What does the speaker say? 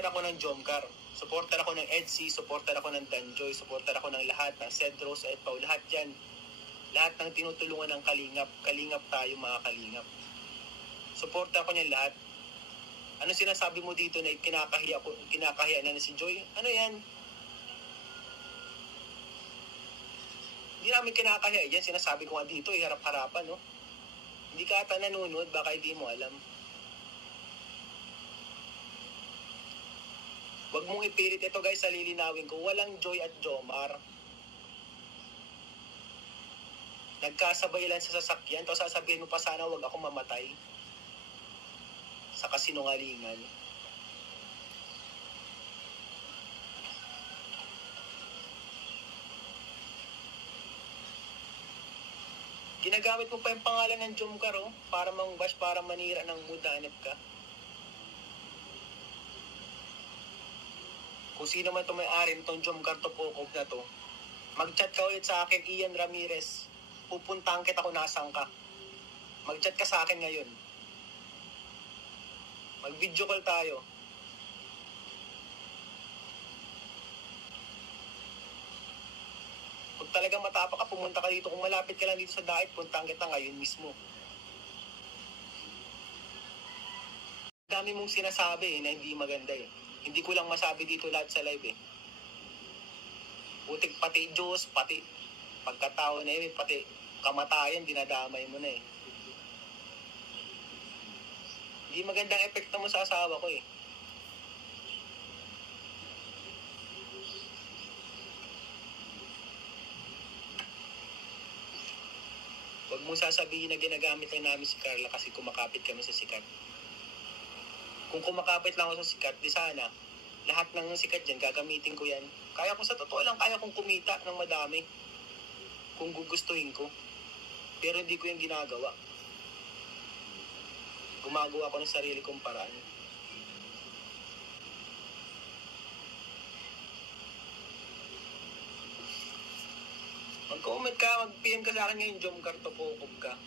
supporter ako ng Jomcar. Supporter ako ng EDSI, supporter ako ng Danjoy, supporter ako ng lahat, ng Cedros, Edpau, lahat yan. Lahat ng tinutulungan ng Kalingap. Kalingap tayo mga Kalingap. Supporter ako niyan lahat. Ano sinasabi mo dito na kinakahiya na si Joy? Ano yan? Hindi namin kinakahiya yan. Sinasabi ko nga dito, harap-harapan, no? Hindi ka ata nanonood, baka hindi mo alam. Huwag mong ipilit ito guys, sa lilinawin ko. Walang Joy at Jomar. Nagkasabay lang sa sasakyan, tapos sasabihin mo pa sana huwag ako mamatay. Sa kasinungalingan. Ginagamit mo pa yung pangalan ng Jomcar, oh, para mangbash, para manira ng mood, hanip ka. Kung sino man ito may-ari nitong Jomcar Topokov na to, mag-chat ka ulit sa akin, Ian Ramirez. Pupuntahan kita kung nasaan ka. Mag-chat ka sa akin ngayon. Mag-video call tayo. Kung talagang matapa ka, pumunta ka dito. Kung malapit ka lang dito sa Daet, puntahan kita ngayon mismo. Dami mong sinasabi na hindi maganda eh. Hindi ko lang masabi dito lahat sa live eh. Putik pati Diyos, pati pagkatao na yun, pati kamatayan, dinadamay mo na eh. Hindi magandang epekto mo sa asawa ko eh. Huwag mong sasabihin na ginagamit lang namin si Carla kasi kumakapit kami sa sikat. Kung kumakapit lang ako sa sikat, di sana, lahat ng sikat dyan, gagamitin ko yan. Kaya ko sa totoo lang, kaya kong kumita ng madami. Kung gugustuhin ko. Pero hindi ko yung ginagawa. Gumagawa ko ng sarili kong paraan. Mag-comment ka, mag-PM ka sa akin ngayon, Jomcar Topokov ka.